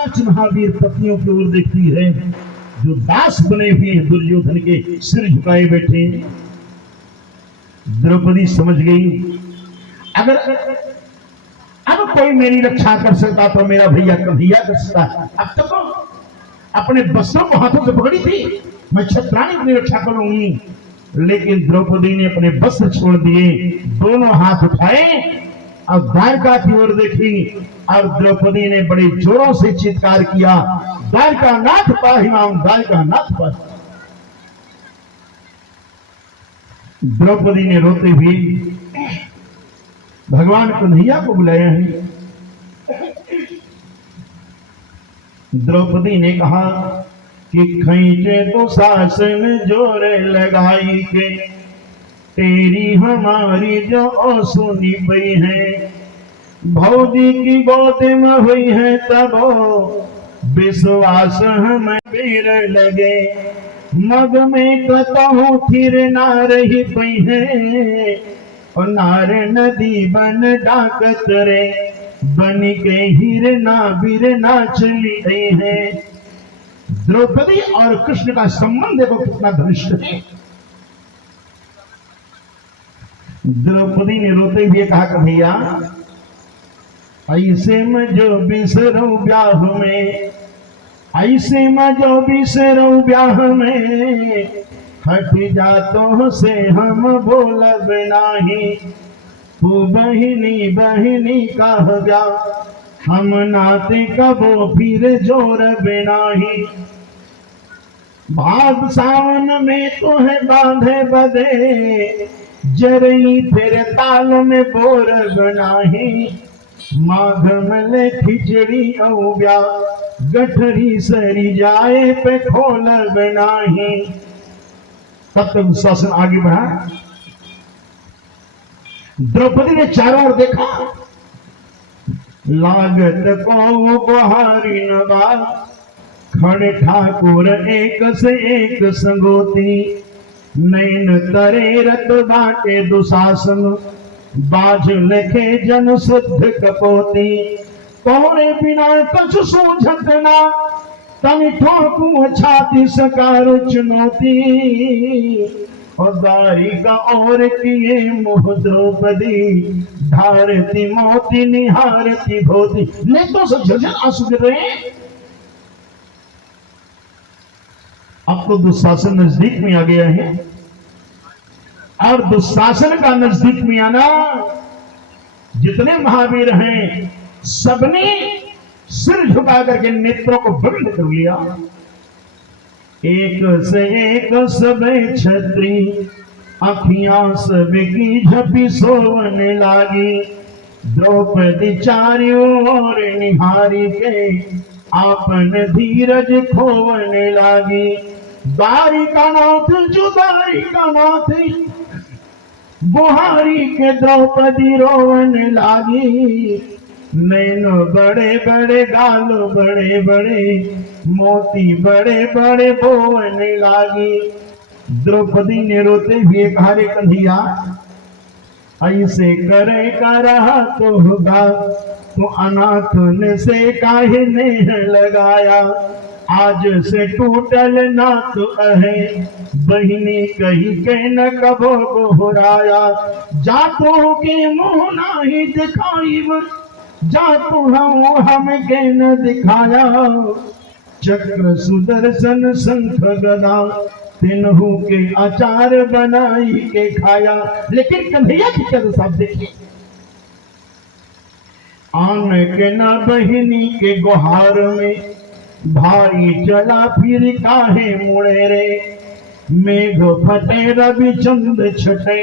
पांच महावीर पत्नियों की ओर देखती है जो दास बने हुए दुर्योधन के सिर झुकाए बैठे। द्रौपदी समझ गई, अगर अब कोई मेरी रक्षा कर सकता तो मेरा भैया कन्हैया कर सकता है। अब तो अपने वस्त्रों को हाथों से पकड़ी थी, मैं छत्राणी अपनी रक्षा करूंगी। लेकिन द्रौपदी ने अपने वस्त्र छोड़ दिए, दोनों हाथ उठाए और द्वारका की ओर देखी और द्रौपदी ने बड़े जोरों से चित्कार किया, द्वारका नाथ पाहिमाम, द्वारका नाथ पाहिमाम। द्रौपदी ने रोते हुए भगवान कन्हैया को बुलाया है। द्रौपदी ने कहा कि खींचे तो शासन जोर लगाई के, तेरी हमारी जो सुनी पई है, भौजी की गोद में हुई है तब विश्वास हमें बेर लगे, मग में कतहु थिर ना रही पई है, और नार नदी बन डाकत रे, बन के हिरना बिरना चली गई है। द्रौपदी और कृष्ण का संबंध देखो कितना घनिष्ठ है। द्रौपदी ने रोते हुए कहा कन्हैया, ऐसे में जो बिसरो ब्याह में, ऐसे में जो बिसरो ब्याह में, हट जातों से हम बोलब नाही, तू बहिनी बहिनी कह जा, हम नाते कबो फिर जोर बिनाही, भाग सावन में तो है बांधे बदे, जरई फिर ताल में बोर बनाही, माघ मले खिचड़ी औब्या, गठरी सरी जाए पे खोल बनाही। तब तक शासन आगे बढ़ा। द्रौपदी ने चारों ओर देखा, लागत को बहारी नवा, खड़े ठाकुर एक से एक संगोती, नैन तरे रत बाटे दुशासन, बाज लेखे जन शुद्ध कपोती, तोरे बिना कछु सूझत ना, तन ठोकू छाती सकार चुनौती, और दारिका और किए मुह द्रौपदी, धारती मोती निहारती भोती। नेत्रों से झरझर आंसू गिर रहे हैं। अब तो दुशासन नजदीक में आ गया है, और दुशासन का नजदीक में आना, जितने महावीर हैं सबने सिर झुका करके नेत्रों को बंद कर लिया। एक से एक सब छत्री, अखियां सब की झपी सोवने लागी, द्रौपदी चारों ओर निहारी के, आपन धीरज खोवने लागी, द्वारिका नाथ जो द्वारिका नाथ, बुहारी के द्रौपदी रोवने लागी, नैनो बड़े बड़े गालो बड़े बड़े, मोती बड़े बड़े बोवने लागी। द्रौपदी ने रोते हुए कहा, रे कन्हैया, ऐसे करे का रहा तो होगा, तो अनाथन से काहे नेह लगाया, आज से टूटल नाथ अहे, बहिनी कही के न कबो गोहराया, जातो के मुँह नाही दिखाई, जातु हम के न दिखाया, चक्र सुदर्शन शंख गदा, तिन्हू के अचार बनाई के खाया। लेकिन कन्हैया की क्या साहब देखिए, आन के न बहिनी के गुहार में, भारी चला फिर काहे मुड़े रे, मेघ फटे रवि चंद छटे,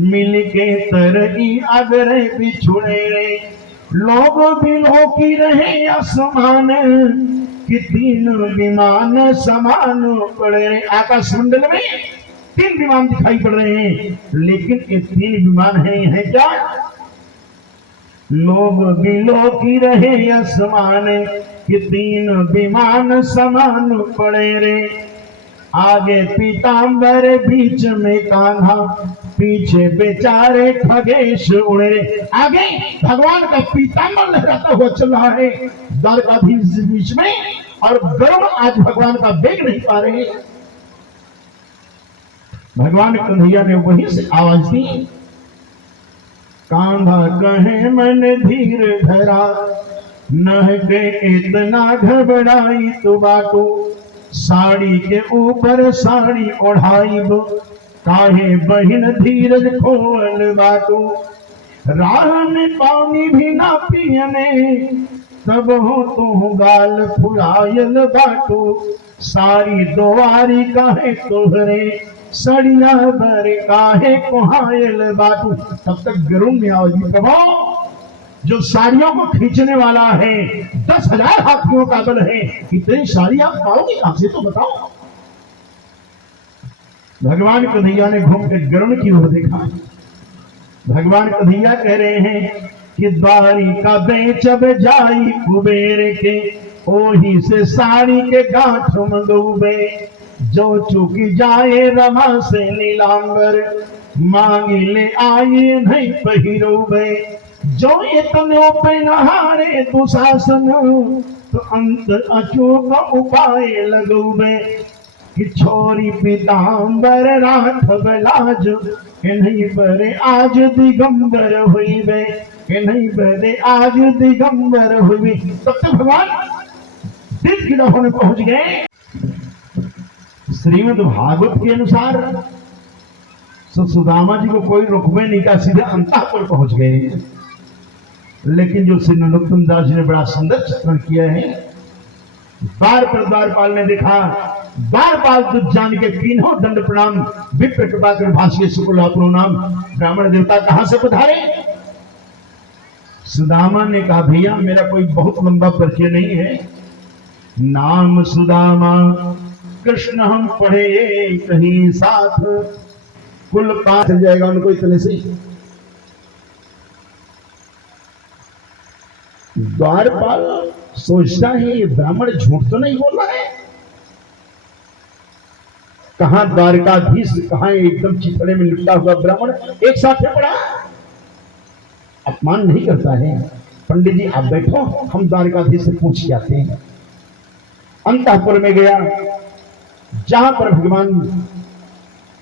मिल के तरई अगरे बिछुड़े रे, लोग बिलो की रहे आसमान, कि तीन विमान समान पड़े रहे। आकाश मंडल में तीन विमान दिखाई पड़ रहे हैं, लेकिन ये तीन विमान हैं क्या? लोग बिलो की रहे आसमान, कि तीन विमान समान पड़े रे, आगे पीतांबर बीच में कान्हा, पीछे बेचारे खगेश उड़े। आगे भगवान का पीताम्बर लहराता हुआ चल रहा है द्वारकाधीश बीच में, और गरुड़ आज भगवान का वेग नहीं पा रहे। भगवान कन्हैया ने वहीं से आवाज दी, कांधा कहे मन धीर धरा, न के इतना घबराई तो बाटो, साड़ी के ऊपर साड़ी ओढ़ाई दो, काहे बहिन धीरज खोल बाटो, राह में पानी भी ना पियने, तब हो तो गाल फुलायल बाटो, सारी दोवारी काहे तोहरे, सड़िया बर काहे कोहायल बाटू। तब तक गरुड़ में आवाज दी, प्रभु जो साड़ियों को खींचने वाला है 10,000 हाथियों का बल है, इतनी साड़ी आप पाओगे कहां से, तो बताओ। भगवान कन्हैया ने घूम के गरुड़ की ओर देखा। भगवान कन्हैया कह रहे हैं कि द्वारिका बेचब जाई कुबेर के, ओही से साड़ी के गांठ मंगूबे, जो चुकी जाए रमा से नीलांबर, मांगी ले आए नहीं पहिरोबे, जो इतने पे नहारे दुशासन, तो अंत अचूक उपाय लगूबे, कि छोरी पीताम्बर राठव लाज, के नहीं बरे आज दिगंबर हुईबे, के नहीं बरे आज दिगंबर हुई। तब तक भगवान दिल की होने पहुंच गए। श्रीमद् भागवत के अनुसार सुदामा जी को कोई रुकवे नहीं का, सीधे अंतःपुर पहुंच गए। लेकिन जो श्री नरोत्तम दास जी ने बड़ा सुंदर चित्रण किया है, द्वार पर द्वारपाल ने देखा, द्वारपाल तुझ जान के कीन्हो दंड प्रणाम, विप्र कृपा कर भाषिए शुक्ल अपनो नाम, ब्राह्मण देवता कहां से पधारे। सुदामा ने कहा, भैया मेरा कोई बहुत लंबा परिचय नहीं है, नाम सुदामा कृष्ण हम पढ़े कहीं साथ, कुल पास चल जाएगा उनको इतने से। द्वारपाल सोचता है ये ब्राह्मण झूठ तो नहीं बोल रहा है, कहां द्वारकाधीश, कहां एकदम चिथड़े में लिपटा हुआ ब्राह्मण एक साथ में पड़ा, अपमान नहीं करता है। पंडित जी आप बैठो, हम द्वारकाधीश से पूछ के आते हैं। अंतःपुर में गया, जहां पर भगवान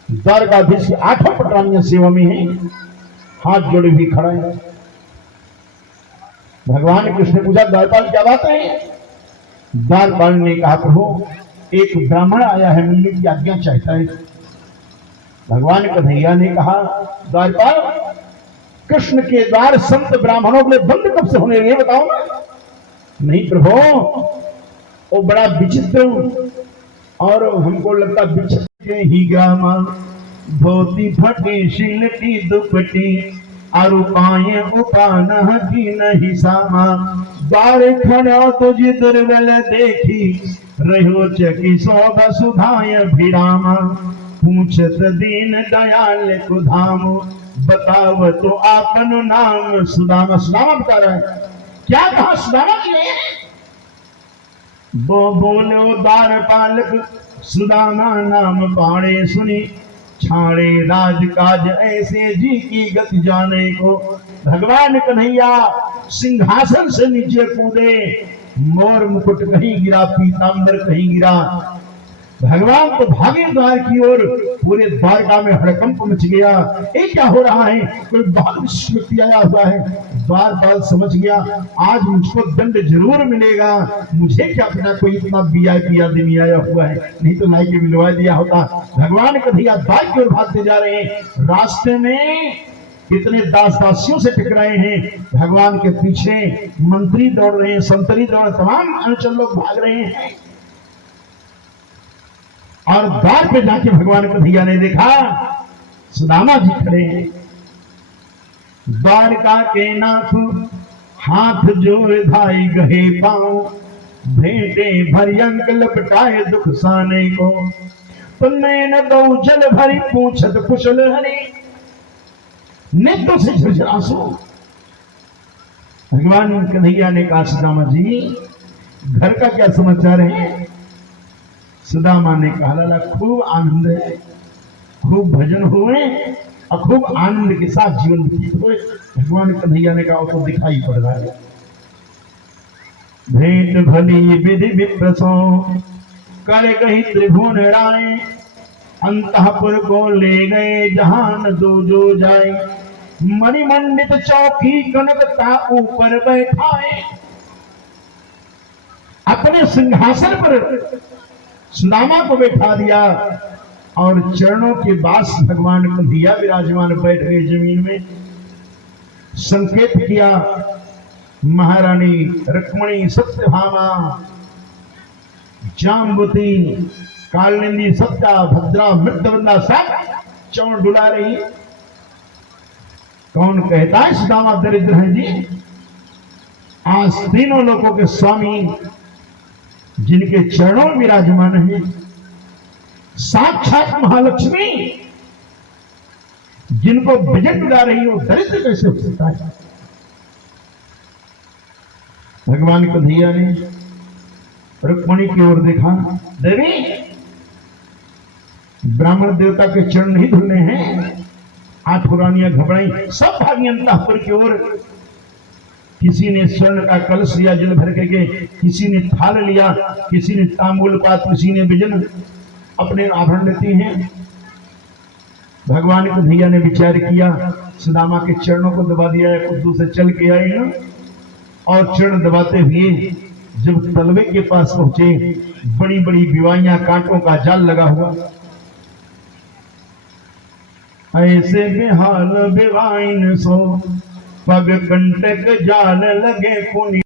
द्वारकाधीश की 8 पटरानियां सेवा में हैं, हाथ जोड़े हुए खड़ा है। भगवान कृष्ण ने पूछा, द्वारपाल क्या बात है। द्वारपाल ने कहा, प्रभु एक ब्राह्मण आया है, मिलने की आज्ञा चाहता है। भगवान कन्हैया ने कहा, द्वारपाल कृष्ण के द्वार संत ब्राह्मणों के लिए बंद कब से होने लगे बताओ ना। नहीं प्रभु, वो बड़ा विचित्र और हमको लगता विचित्र ही गामा, धोती फटी शिलटी दुपटी, अरुपाए उपान की नहीं सामा, द्वार खड़ा तुझ दुर्बल देखी, रहो चकी शोभ सुधाय भिरामा, पूछत दीन दयाल को धाम, बताव तो आपन नाम। सुदामा, सुदामा बता रहा है, क्या कहा सुदामा जी ने। वो बोलो द्वारपालक, सुदामा नाम पाड़े सुनी, छाड़े राजकाज ऐसे जी की गति जाने को। भगवान कन्हैया सिंहासन से नीचे कूदे, मोर मुकुट कहीं गिरा, पीताम्बर कहीं गिरा। भगवान तो भागे द्वार की ओर, पूरे द्वारका में हड़कंप मच गया। ये क्या हो रहा है, कोई बहुत विशिष्ट व्यक्ति आया हुआ है। द्वारपाल समझ गया, आज मुझको दंड जरूर मिलेगा। मुझे क्या पता कोई इतना VIP आदमी आया हुआ है, नहीं तो नाई के मिलवा दिया होता। भगवान कन्हैया द्वार की ओर भागते जा रहे हैं, रास्ते में कितने दास दासियों से टकराए हैं। भगवान के पीछे मंत्री दौड़ रहे हैं, संतरी दौड़, तमाम अनुचर लोग भाग रहे हैं। और द्वार पे जाके भगवान कन्हैया ने देखा सुदामा जी खड़े हैं। द्वारका के नाथ हाथ जोड़ धाई गहे पांव, भेंटे भरियंक लपटाए दुख साने को, नैन दो जल भरी पूछत कुशल हरि, नेत्रों से झरझर आंसू। भगवान कन्हैया ने कहा, सुदामा जी घर का क्या समाचार है। सुदामा ने कहा, लाला खूब आनंद है, खूब भजन हुए, और खूब आनंद के साथ जीवन व्यतीत हुए। भगवान कन्हैया ने कहा तो दिखाई पड़ रहा है। भेंट भली विधि विप्रसो कर कही त्रिभुवन राय, अंतःपुर को ले गए जहान दो जो जाए, मणिमंडित चौकी कनकता ऊपर बैठाए। अपने सिंहासन पर सुदामा को बैठा दिया और चरणों के पास भगवान कन्हैया विराजमान बैठ गए जमीन में। संकेत किया महारानी रुक्मिणी, सत्यभामा, जाम्बुती, कालिंदी, सत्या, भद्रा, मृत्यवंदा सब चौड़ डुला रही। कौन कहता है सुदामा दरिद्र है जी? आज तीनों लोगों के स्वामी जिनके चरणों में विराजमान है, साक्षात महालक्ष्मी जिनको विजय उड़ा रही हो, दरिद्र कैसे हो सकता है? भगवान कन्हैया ने रुक्मिणी की ओर देखा। देवी, ब्राह्मण देवता के चरण नहीं धुलने हैं। आठ पुरानियां घबराई, सब भागी अंतःपुर की ओर। किसी ने स्वर्ण का कलश लिया जल भर के, किसी ने थाल लिया, किसी ने तांबूल पात, किसी ने बिजन अपने आभरण लेती हैं। भगवान कन्हैया ने विचार किया, सुदामा के चरणों को दबा दिया है। कुछ दूर से चल के आए ना, और चरण दबाते हुए जब तलवे के पास पहुंचे, बड़ी बड़ी बिवाइयां, कांटों का जाल लगा हुआ। ऐसे बेहाल बेवाइन सो, पग कंटक जाल लगे पुनि।